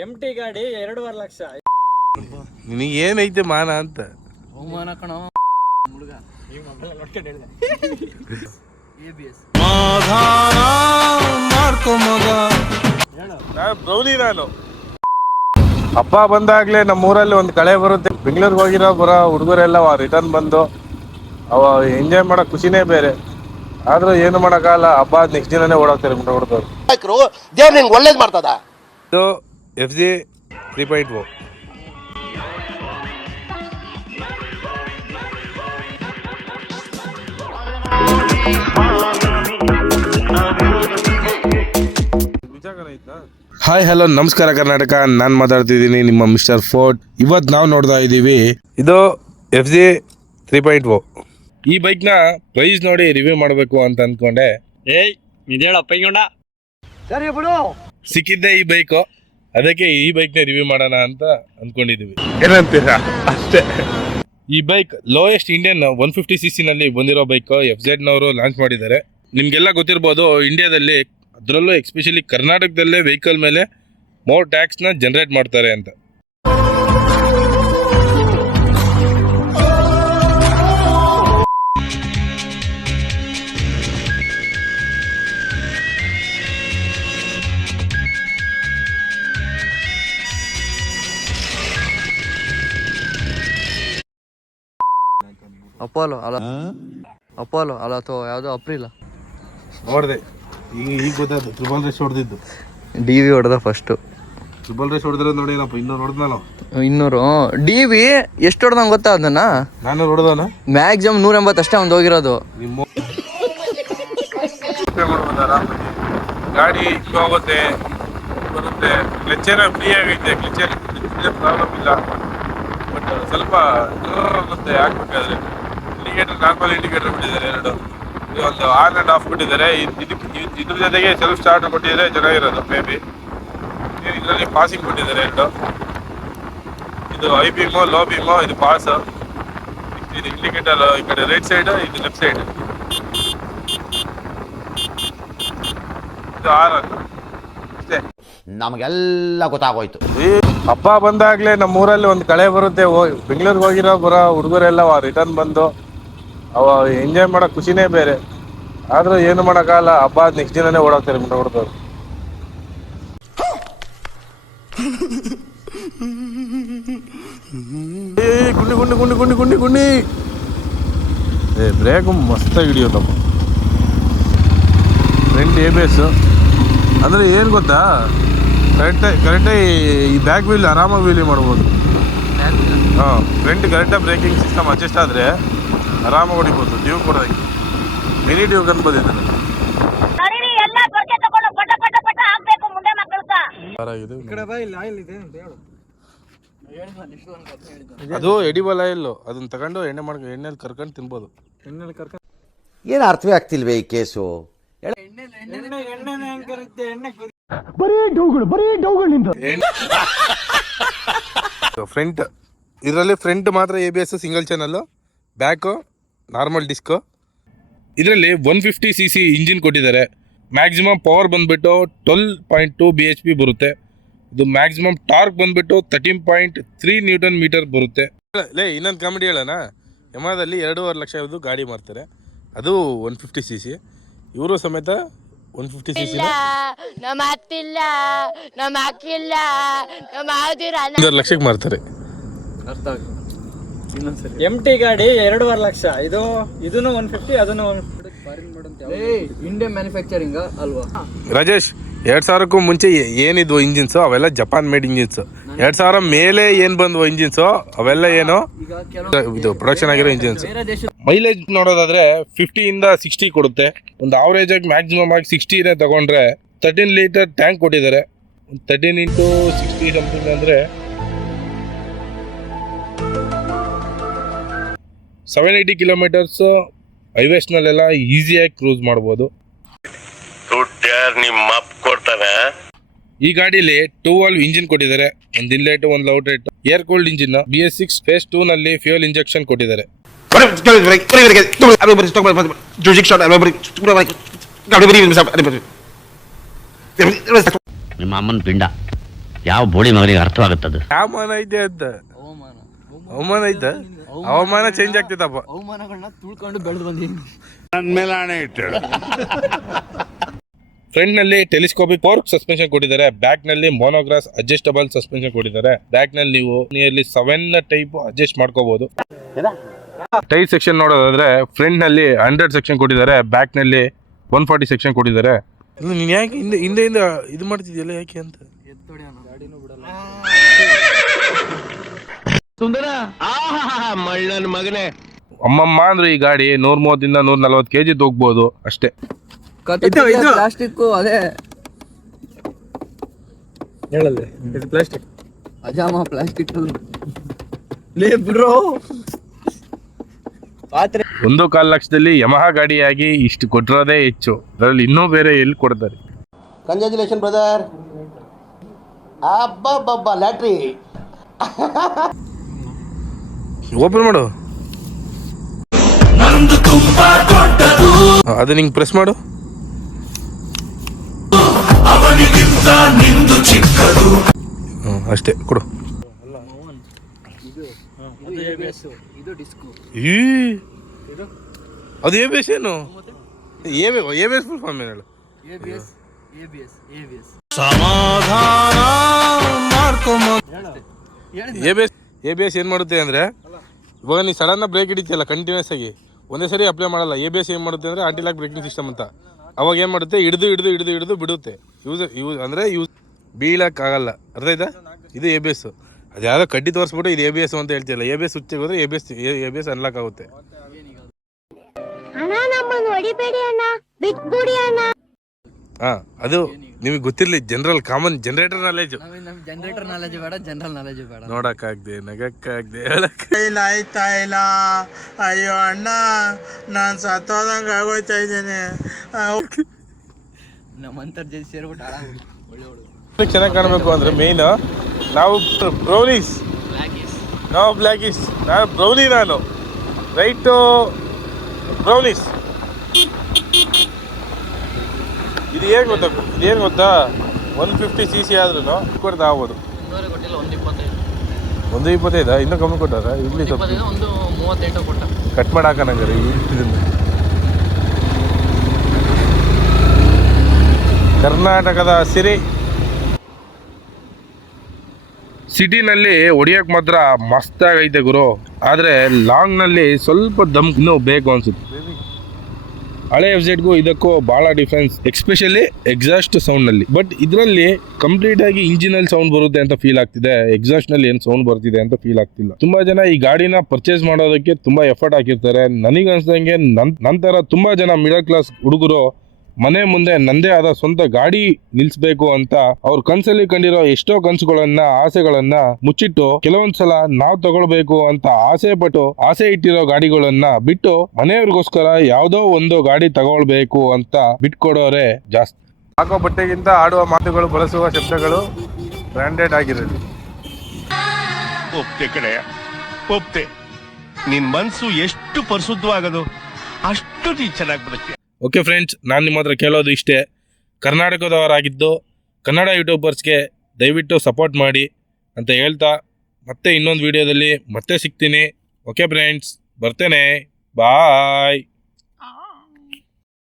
M T ಗಾಡಿ ಎರಡೂವರೆ ಲಕ್ಷ. ನಿನಗೆ ಏನೈತೆ ಮಾನ ಅಂತ? ಅವಮಾನ ಕಣೋ. ಹುಡುಗ. ನೋಡ್ಕೊಂಡು ಹೇಳಿದೆ. ಎ ಬಿ ಎಸ್ ಬ್ರೌನಿ ನಾನು. ಹಬ್ಬ ಬಂದಾಗ್ಲೇ ನಮ್ಮ ಊರಲ್ಲಿ ಒಂದು ಕಳೆ ಬರುತ್ತೆ. ಬೆಂಗಳೂರಿಗೆ ಹೋಗಿರೋ ಬರೋ ಹುಡುಗರೆಲ್ಲ ರಿಟರ್ನ್ ಬಂದು ಅವ ಎಂಜಾಯ್ ಮಾಡೋ ಖುಷಿನೇ ಬೇರೆ. ಆದ್ರೂ ಏನು ಮಾಡೋಕ್ಕಾಗಲ್ಲ ಹಬ್ಬ ನೆಕ್ಸ್ಟ್ ದಿನನೇ ಓಡಾಕ್ತಾರೆ ಹೊಡೆದವ್ರು ದೇವ್ರು ನಿಂಗೆ ಒಳ್ಳೇದು ಮಾಡ್ತದ? ಇದು F G three point O. Hi hello ನಮಸ್ಕಾರ ಕರ್ನಾಟಕ. ನಾನು ಮಾತಾಡ್ತಿದ್ದೀನಿ ನಿಮ್ಮ ಮಿಸ್ಟರ್ ಫೋರ್ಟ್ ಇವತ್ತು ನಾವು ನೋಡ್ತಾ ಇದ್ದೀವಿ ಇದು F G three point O. ಈ ಬೈಕ್ನ ಪ್ರೈಸ್ ನೋಡಿ ರಿವ್ಯೂ ಮಾಡಬೇಕು ಅಂತ ಅಂದ್ಕೊಂಡೆ. ಏಯ್ ಇದೇಳಪ್ಪ ಸರಿ ಬಿಡು ಸಿಕ್ಕಿದ್ದೆ ಈ ಬೈಕು ಅದಕ್ಕೆ ಈ ಬೈಕ್ನ ರಿವ್ಯೂ ಮಾಡೋಣ ಅಂತ ಅಂದ್ಕೊಂಡಿದ್ದೀವಿ ಏನಂತೀರಾ? ಅಷ್ಟೇ. ಈ bike lowest Indian one fifty C ನಲ್ಲಿ ಬಂದಿರೋ ಬೈಕ್ ಎಫ್ ನವರು ಲಾಂಚ್ ಮಾಡಿದ್ದಾರೆ. ನಿಮ್ಗೆಲ್ಲ ಗೊತ್ತಿರ್ಬೋದು ಇಂಡಿಯಾದಲ್ಲಿ ಅದರಲ್ಲೂ ಎಕ್ಸ್ಪೆಷಲಿ ಕರ್ನಾಟಕದಲ್ಲೇ ವೆಹಿಕಲ್ ಮೇಲೆ ಮೋರ್ ಟ್ಯಾಕ್ಸ್ನ ಜನರೇಟ್ ಮಾಡ್ತಾರೆ ಅಂತ. ಅಪೋಲೋ ಅಲ್ಲ ಅಪೋಲೋ ಅಲ್ಲ ಅಥವಾ ಯಾವುದೋ ಅಪ್ರಿಲ ನೋಡಿದೆ. ಈಗ ಈಗ ಗೊತ್ತಾಯ್ತು. ತ್ರಿಬಲ್ ರೇಸ್ ಹೊಡೆದಿದ್ದು. ಡಿ ವಿ ಹೊಡೆದ ಫಸ್ಟು ತ್ರಿಬಲ್ ರೇಸ್ ಹೊಡೆದ್ರೆ ನೋಡಿನಪ್ಪ ಇನ್ನೂರು ಹೊಡೆದ್ನಲ್ಲ ಇನ್ನೂರು. ಡಿ ವಿ ಎಷ್ಟು ಹೊಡೆದಂಗೆ ಗೊತ್ತಾ ಅದನ್ನ? ನಾನು ಹೊಡೆದವನ ಮ್ಯಾಕ್ಸಿಮಮ್ ನೂರ ಎಂಬತ್ತು ಅಷ್ಟೇ ಒಂದು ಹೋಗಿರೋದು. ನಿಮ್ಮ ಗಾಡಿ ಹಿಂಗ್ ಹೋಗುತ್ತೆ ಬರುತ್ತೆ. ಕ್ಲಚರ್ ಫ್ರೀ ಆಗೈತೆ. ಕ್ಲಚರ್ ಪ್ರಾಬ್ಲಮ್ ಇಲ್ಲ. ಬಟ್ ಸ್ವಲ್ಪ ಆಗುತ್ತೆ ಹಾಕ್ಬೇಕಾದ್ರೆ ಇಂಡಿಕೇಟರ್ ನಾರ್ಮಲ್ ಇಂಡಿಕೇಟರ್ ಬಿಟ್ಟಿದ್ದಾರೆ ಎರಡು. ಒಂದು ಆನ್ ಆ್ಯಂಡ್ ಆಫ್ ಬಿಟ್ಟಿದ್ದಾರೆ. ಇದು ಇದ್ರ ಜೊತೆಗೆ ಸೆಲ್ಫ್ ಸ್ಟಾರ್ಟ್ ಕೊಟ್ಟಿದ್ದಾರೆ ಚೆನ್ನಾಗಿರೋದು ಮೇ ಬಿ ಇದರಲ್ಲಿ ಪಾಸಿಂಗ್ ಕೊಟ್ಟಿದ್ದಾರೆ ಎರಡು. ಇದು ಐ ಬೀಮೋ ಲೋ ಬೀಮೋ ಇದು ಪಾಸ್ ಇದು ಇಂಡಿಕೇಟರ್ ಈ ಕಡೆ ರೈಟ್ ಸೈಡ್ ಇದು ಲೆಫ್ಟ್ ಸೈಡ್ ಇದು ಆರ್ ಅಂತ ಅಷ್ಟೇ. ನಮಗೆಲ್ಲ ಗೊತ್ತಾಗೋಯ್ತು. ಹಬ್ಬ ಬಂದಾಗ್ಲೇ ನಮ್ಮ ಊರಲ್ಲಿ ಒಂದು ಕಳೆ ಬರುತ್ತೆ. ಬೆಂಗಳೂರಿಗೆ ಹೋಗಿರೋ ಬರೋ ಹುಡುಗರೆಲ್ಲ ರಿಟರ್ನ್ ಬಂದು ಅವ ಎಂಜಾಯ್ ಮಾಡೋ ಖುಷಿನೇ ಬೇರೆ. ಆದ್ರೂ ಏನು ಮಾಡೋಕ್ಕಾಗಲ್ಲ ಹಬ್ಬ ನೆಕ್ಸ್ಟ್ ದಿನನೇ ಓಡೋಗ್ತಾರೆ ಮುಂದೆ ಹೊಡೆದವ್ರು ಗುಂಡಿ ಗುಂಡಿ ಗುಂಡಿ ಗುಂಡಿ ಗುಂಡಿ ಗುಂಡಿ. ಏ ಬ್ರೇಕು ಮಸ್ತಾಗಿ ಹಿಡಿಯೋದಪ್ಪ ಫ್ರಂಟ್ ಎ ಬೇಸು ಅಂದರೆ ಏನು ಗೊತ್ತಾ? ಕರೆಕ್ಟಾಗಿ ಕರೆಕ್ಟಾಗಿ ಈ ಬ್ಯಾಕ್ ವೀಲ್ ಆರಾಮಾಗಿ ವೀಲಿ ಮಾಡ್ಬೋದು. ಹಾಂ ಫ್ರಂಟ್ ಕರೆಕ್ಟಾಗಿ ಬ್ರೇಕಿಂಗ್ ಸಿಸ್ಟಮ್ ಅಡ್ಜಸ್ಟ್ ಆದರೆ ಆರಾಮಾಗಿ ಹೊಡಿಬೋದು ಡ್ಯೂ ಕೂಡ ಮಿನಿ ಡ್ಯೂ ಗನ್ ಇದನ್ನು ನಡೀರಿ ಎಲ್ಲ ಪೊರ್ಕೆ ತಗೊಂಡು ಪಟ ಪಟ ಪಟ ಹಾಕ್ಬೇಕು ಮುಂದೆ ಮಕ್ಕಳ್ಕ ಆರಾಗಿದೆ. ಕಡೆ ಬಾ ಇಲ್ಲಿ ಆಯಿಲ್ ಇದೆ ಅಂತ ಹೇಳು. ಅದು ಎಡಿಬಲ್ ಆಯಿಲ್ ಅದನ್ನ ತಗೊಂಡು ಎಣ್ಣೆ ಮಾಡ್ಕೊ ಎಣ್ಣೆಲಿ ಕರ್ಕೊಂಡು ತಿನ್ಬೋದು. ಎಣ್ಣೆಲಿ ಕರ್ಕೊಂಡು ಏನು ಅರ್ಥವೇ ಆಗ್ತಿಲ್ವೇ ಈ ಕೇಸು? ಬರೀ ಡೌಗಳು ಬರೀ ಕರುತ್ತೆ ಎಣ್ಣೆ ಕುದಿ ಫ್ರಂಟ್ ಇದರಲ್ಲಿ ಫ್ರಂಟ್ ಮಾತ್ರ A B S single channel back normal disc? ಇದರಲ್ಲಿ one fifty C C engine ಕೊಟ್ಟಿದ್ದಾರೆ. ಮ್ಯಾಕ್ಸಿಮಮ್ ಪವರ್ ಬಂದುಬಿಟ್ಟು twelve point two B H P ಬರುತ್ತೆ. ಇದು ಮ್ಯಾಕ್ಸಿಮಮ್ ಟಾರ್ಕ್ ಬಂದುಬಿಟ್ಟು thirteen point three newton metre ಬರುತ್ತೆ. ಲೇ ಇನ್ನೊಂದು ಕಾಮಿಡಿ ಹೇಳೋಣ. ಯಮಾದಲ್ಲಿ ಎರಡೂವರೆ ಲಕ್ಷ ಇದು ಗಾಡಿ ಮಾಡ್ತಾರೆ ಅದು ಒನ್ ಫಿಫ್ಟಿ ಸಿ ಸಿ ಇವರು ಸಮೇತ ಒನ್ ಫಿಫ್ಟಿ ಸಿ ಸಿ ನಮ್ಮ ಅತ್ತಿಲ್ಲ ನಮ್ಮ ಅಕ್ಕಿಲ್ಲ ನಮ್ಮ ಒಂದೂವರೆ ಲಕ್ಷಕ್ಕೆ ಮಾರ್ತಾರೆ. ಅರ್ಥ ಆಗ ಎಂ ಟಿ ಗಾಡಿ ಎರಡೂವರೆ ಲಕ್ಷ. ಇದು ಇದನ್ನು ಒನ್ ಫಿಫ್ಟಿ ಅದನ್ನು ಒನ್ ಇಂಡಿಯನ್ ಮ್ಯಾನುಫ್ಯಾಕ್ಚರಿಂಗ್ ಅಲ್ವಾ? ರಾಜೇಶ್ ಎರಡ್ ಸಾವಿರಕ್ಕೂ ಮುಂಚೆ ಏನಿದ್ವು ಇಂಜಿನ್ಸ್? ಅವೆಲ್ಲ ಜಪಾನ್ ಮೇಡ್ ಇಂಜಿನ್ಸ್. ಎರಡ್ ಸಾವಿರ ಮೇಲೆ ಏನ್ ಬಂದ್ವು ಇಂಜಿನ್ಸ್? ಅವೆಲ್ಲ ಏನು? ಈಗ ಕೆಲವು ಇದು ಪ್ರೊಡಕ್ಷನ್ ಆಗಿರೋ ಇಂಜಿನ್ಸ್. ಮೈಲೇಜ್ ನೋಡೋದಾದ್ರೆ ಫಿಫ್ಟಿ ಇಂದ ಸಿಕ್ಸ್ಟಿ ಕೊಡುತ್ತೆ. ಒಂದು ಆವರೇಜ್ ಆಗಿ ಮ್ಯಾಕ್ಸಿಮಮ್ ಆಗಿ ಸಿಕ್ಸ್ಟಿನೇ ತಗೊಂಡ್ರೆ ತರ್ಟೀನ್ ಲೀಟರ್ ಟ್ಯಾಂಕ್ ಕೊಟ್ಟಿದ್ದಾರೆ. ತರ್ಟೀನ್ ಇಂಟು ಸಿಕ್ಸ್ಟಿ ಸಮಥಿಂಗ್ ಅಂದ್ರೆ ಸೆವೆನ್ ಏಯ್ಟಿ ಕಿಲೋಮೀಟರ್ಸ್ ಹೈವೇಸ್ನಲ್ಲೆಲ್ಲ ಈಸಿಯಾಗಿ ಕ್ರೂಸ್ ಮಾಡ್ಬೋದು. ಈ ಗಾಡಿಲಿ ಟೂ ವಾಲ್ವ್ ಇಂಜಿನ್ ಕೊಟ್ಟಿದ್ದಾರೆ. ಒಂದು ಇನ್ಲೆಟ್ ಒಂದು outlet air cooled engine B S six phase two ನಲ್ಲಿ ಫ್ಯೂಯಲ್ ಇಂಜೆಕ್ಷನ್ ಕೊಟ್ಟಿದ್ದಾರೆ. ನಿಮ್ಮ ಅಮ್ಮನ ಪಿಂಡ. ಯಾವ ಬೋಳಿ ಮಗನಿಗೆ ಅರ್ಥವಾಗುತ್ತದೆ? ಯಾವ ಮನ ಐತೆ ಅಂತ. ಅವಮಾನ ಐತ ಹವಾಮಾನ ಚೇಂಜ್ ಆಗ್ತೈತಪ್ಪ ಅವಮಾನಗಳನ್ನ ತುಳ್ಕೊಂಡು ಬೆಳೆದು ಬಂದಿದ್ದೀನಿ ಫ್ರಂಟ್ನಲ್ಲಿ ಟೆಲಿಸ್ಕೋಪಿಕ್ ಫೋರ್ಕ್ ಸಸ್ಪೆನ್ಷನ್ ಕೊಟ್ಟಿದ್ದಾರೆ. ಬ್ಯಾಕ್ನಲ್ಲಿ ಮೋನೋಗ್ರಾಸ್ ಅಡ್ಜಸ್ಟಬಲ್ ಸಸ್ಪೆನ್ಷನ್ ಕೊಟ್ಟಿದ್ದಾರೆ. ಬ್ಯಾಕ್ನಲ್ಲಿ ನೀವು ನಿಯರ್ಲಿ ಸೆವೆನ್ ಟೈಪ್ ಅಡ್ಜಸ್ಟ್ ಮಾಡ್ಕೋಬಹುದು ಟೈರ್ ಸೆಕ್ಷನ್ ನೋಡೋದಾದ್ರೆ ಫ್ರಂಟ್ನಲ್ಲಿ ಹಂಡ್ರೆಡ್ ಸೆಕ್ಷನ್ ಕೊಟ್ಟಿದ್ದಾರೆ. ಬ್ಯಾಕ್ನಲ್ಲಿ ಒನ್ ಫಾರ್ಟಿ ಸೆಕ್ಷನ್ ಕೊಟ್ಟಿದ್ದಾರೆ ನೀನ್ ಯಾಕೆ ಹಿಂದೆ ಹಿಂದೆ ಇದು ಮಾಡ್ತಿದ್ಯಲ್ಲ ಯಾಕೆ ಅಂತ? ಅಮ್ಮಮ್ಮ ಅಂದ್ರೆ ಈ ಗಾಡಿ ನೂರ್ ಮೂವತ್ತಿಂದ ನೂರ್ ನಲ್ವತ್ತು ಕೆಜಿ ತೂಗ್ಬೋದು ಅಷ್ಟೇ. ಪ್ಲಾಸ್ಟಿಕ್ ಅದೇ. ಹೇಳಲ್ಲಿ ಇದು ಪ್ಲಾಸ್ಟಿಕ್. ಅಜಾಮ ಪ್ಲಾಸ್ಟಿಕ್. ಲೇ ಬ್ರೋ. ಪಾತ್ರೆ. ಒಂದು ಕಾಲ್ ಲಕ್ಷದಲ್ಲಿ ಯಮಹ ಗಾಡಿಯಾಗಿ ಇಷ್ಟು ಕೊಟ್ಟಿರೋದೇ ಹೆಚ್ಚು. ಅದರಲ್ಲಿ ಇನ್ನೂ ಬೇರೆ ಎಲ್ಲಿ ಕೊಡ್ತಾರೆ? ಕಂಗ್ರ್ಯಾಚುಲೇಷನ್ ಬ್ರದರ್ ಅಬ್ಬಬ್ಬಬ್ಬ ಲ್ಯಾಟ್ರಿ ಓಪನ್ ಮಾಡು. ಅದು ನಿಂಗೆ ಪ್ರೆಸ್ ಮಾಡು. ಅಷ್ಟೇ ಕೊಡು. ಅದು ಎ ಬಿ ಎಸ್ ಏನು? A B A B S full form ಏನು ಹೇಳು? A B S A B S ಏನು ಮಾಡುತ್ತೆ ಅಂದರೆ, ಇವಾಗ ನೀವು ಸಡನ್ನಾಗಿ ಬ್ರೇಕ್ ಹಿಡಿತಿಯಲ್ಲ ಕಂಟಿನ್ಯೂಸ್ ಆಗಿ, ಒಂದೇ ಸರಿ ಅಪ್ಲೈ ಮಾಡಲ್ಲ. ಎ ಬಿ ಎಸ್ ಏನು ಮಾಡುತ್ತೆ ಅಂದರೆ ಆಂಟಿಲಾಕ್ ಬ್ರೇಕಿಂಗ್ ಸಿಸ್ಟಮ್ ಅಂತ. ಅವಾಗ ಏನು ಮಾಡುತ್ತೆ? ಹಿಡಿದು ಹಿಡಿದು ಹಿಡಿದು ಹಿಡಿದು ಬಿಡುತ್ತೆ. ಯೂಸ್ ಯೂಸ್ ಅಂದರೆ ಯೂಸ್ ಬೀಳಕ್ಕಾಗಲ್ಲ ಅರ್ಥ ಆಯ್ತಾ? ಇದು ಎ ಬಿ ಎಸ್ ಅದು ಯಾವುದೋ ಕಡ್ಡಿ ತೋರಿಸ್ಬಿಟ್ಟು ಇದು ಎ ಬಿ ಎಸ್ ಅಂತ ಹೇಳ್ತಿಲ್ಲ ಎ ಬಿ ಎಸ್ ಸ್ವಿಚ್ಗೆ ಹೋದ್ರೆ A B S A B S unlock ಆಗುತ್ತೆ. ಹಾಂ ಅದು ನಿಮಗೆ ಗೊತ್ತಿರಲಿ ಜನರಲ್ ಕಾಮನ್ ಜನರೇಟರ್ ನಾಲೆಜ್ ನಮ್ ಜನರೇಟರ್ ನಾಲೆಜ್ ಬೇಡ ಜನರಲ್ ನಾಲೆಜ್ ಬೇಡ. ನೋಡಕ್ಕಾಗ್ದೆ ನಗಕ್ಕಾಗ್ದೆ ಹೇಳಕ್ ಇಲ್ಲ ಆಯ್ತಾ ಇಲ್ಲ. ಅಯ್ಯೋ ಅಣ್ಣ ನಾನು ಸತ್ತೋದಂಗೆ ಆಗೋಯ್ತಾ ಇದ್ದೇನೆ. ನಮ್ಮ ಅಂತರ್ ಜೊತೆ ಸೇರ್ಬಿಟ್ಟು ಒಳ್ಳೆ ಹುಡುಗ. ಚೆನ್ನಾಗಿ ಕಾಣಬೇಕು ಅಂದ್ರೆ ಮೇನ್ ನಾವು ಬ್ರೌನೀಸ್ ನಾವು ಬ್ಲ್ಯಾಕಿಸ್ ನಾನು ಬ್ರೌನಿ ನಾನು. ರೈಟು ಬ್ರೌನೀಸ್ ಇದು ಏನು ಗೊತ್ತಾ ಇದು ಏನು ಗೊತ್ತಾ? ಒನ್ ಫಿಫ್ಟಿ ಸಿ ಸಿ ಆದ್ರೂ ಕೊಡ್ತಾ ಆಗ್ಬೋದು. ಒಂದು ಇಪ್ಪತ್ತೈದಾ. ಇನ್ನೂ ಕಮ್ಮಿ ಕೊಟ್ಟಾರ? ಇಲ್ಲಿ ಸ್ವಲ್ಪ. ಒಂದು ಮೂವತ್ತೆಂಟು ಕೊಟ್ಟ. ಕಟ್ ಮಾಡಿ ಹಾಕೋಣಂಗಾರೆ ಇದನ್ನು. ಕರ್ನಾಟಕದ ಸಿರಿ. ಸಿಟಿನಲ್ಲಿ ಹೊಡಿಯೋಕೆ ಮಾತ್ರ ಮಸ್ತಾಗೈತೆ ಗುರು. ಆದರೆ ಲಾಂಗ್ನಲ್ಲಿ ಸ್ವಲ್ಪ ದಮ್ ಇನ್ನೂ ಬೇಕು ಅನ್ಸುತ್ತೆ. ಹಳೆ ಎಫ್ ಗೂ ಇದಕ್ಕೂ ಬಹಳ ಡಿಫ್ರೆನ್ಸ್ ಎಕ್ಸ್ಪೆಷಲಿ ಎಕ್ಸಾಸ್ಟ್ ಸೌಂಡ್ನಲ್ಲಿ. ಬಟ್ ಇದರಲ್ಲಿ ಕಂಪ್ಲೀಟ್ ಆಗಿ ಇಂಜಿನ್ ಅಲ್ಲಿ ಸೌಂಡ್ ಬರುತ್ತೆ ಅಂತ ಫೀಲ್ ಆಗ್ತಿದೆ. ಎಕ್ಸಾಸ್ಟ್ನಲ್ಲಿ ಏನ್ ಸೌಂಡ್ ಬರ್ತಿದೆ ಅಂತ ಫೀಲ್ ಆಗ್ತಿಲ್ಲ. ತುಂಬಾ ಜನ ಈ ಗಾಡಿನ ಪರ್ಚೇಸ್ ಮಾಡೋದಕ್ಕೆ ತುಂಬಾ ಎಫರ್ಟ್ ಹಾಕಿರ್ತಾರೆ. ನನಗೆ ಅನ್ಸ್ದಂಗೆ ನಂತರ ತುಂಬಾ ಜನ ಮಿಡಲ್ ಕ್ಲಾಸ್ ಹುಡುಗರು ಮನೆ ಮುಂದೆ ನಂದೇ ಆದ ಸ್ವಂತ ಗಾಡಿ ನಿಲ್ಸ್ಬೇಕು ಅಂತ ಅವ್ರ ಕನ್ಸಲ್ಲಿ ಕಂಡಿರೋ ಎಷ್ಟೋ ಕನ್ಸುಗಳನ್ನ ಆಸೆಗಳನ್ನ ಮುಚ್ಚಿಟ್ಟು ಕೆಲವೊಂದ್ಸಲ ನಾವ್ ತಗೊಳ್ಬೇಕು ಅಂತ ಆಸೆ ಪಟ್ಟು ಆಸೆ ಇಟ್ಟಿರೋ ಗಾಡಿಗಳನ್ನ ಬಿಟ್ಟು ಮನೆಯವ್ರಿಗೋಸ್ಕರ ಯಾವ್ದೋ ಒಂದು ಗಾಡಿ ತಗೊಳ್ಬೇಕು ಅಂತ ಬಿಟ್ಕೊಡೋರೆ ಜಾಸ್ತಿ. ಹಾಕೋ ಬಟ್ಟೆಗಿಂತ ಆಡುವ ಮಾತುಗಳು ಬಳಸುವ ಶಬ್ದಗಳು ಬ್ರಾಂಡೆಡ್ ಆಗಿರಲಿ ಒಪ್ತೆ ಕಡೆ ಒಪ್ತೆ. ನಿನ್ ಮನ್ಸು ಎಷ್ಟು ಪರಿಶುದ್ಧವಾಗದು ಅಷ್ಟು ನೀ ಚೆನ್ನಾಗಿ ಓಕೆ ಫ್ರೆಂಡ್ಸ್, ನಾನು ನಿಮ್ಮ ಹತ್ರ ಕೇಳೋದು ಇಷ್ಟೇ. ಕರ್ನಾಟಕದವರಾಗಿದ್ದು ಕನ್ನಡ ಯೂಟ್ಯೂಬರ್ಸ್ಗೆ ದಯವಿಟ್ಟು ಸಪೋರ್ಟ್ ಮಾಡಿ ಅಂತ ಹೇಳ್ತಾ ಮತ್ತೆ ಇನ್ನೊಂದು ವಿಡಿಯೋದಲ್ಲಿ ಮತ್ತೆ ಸಿಗ್ತೀನಿ. ಓಕೆ ಫ್ರೆಂಡ್ಸ್, ಬರ್ತೇನೆ. ಬಾಯ್.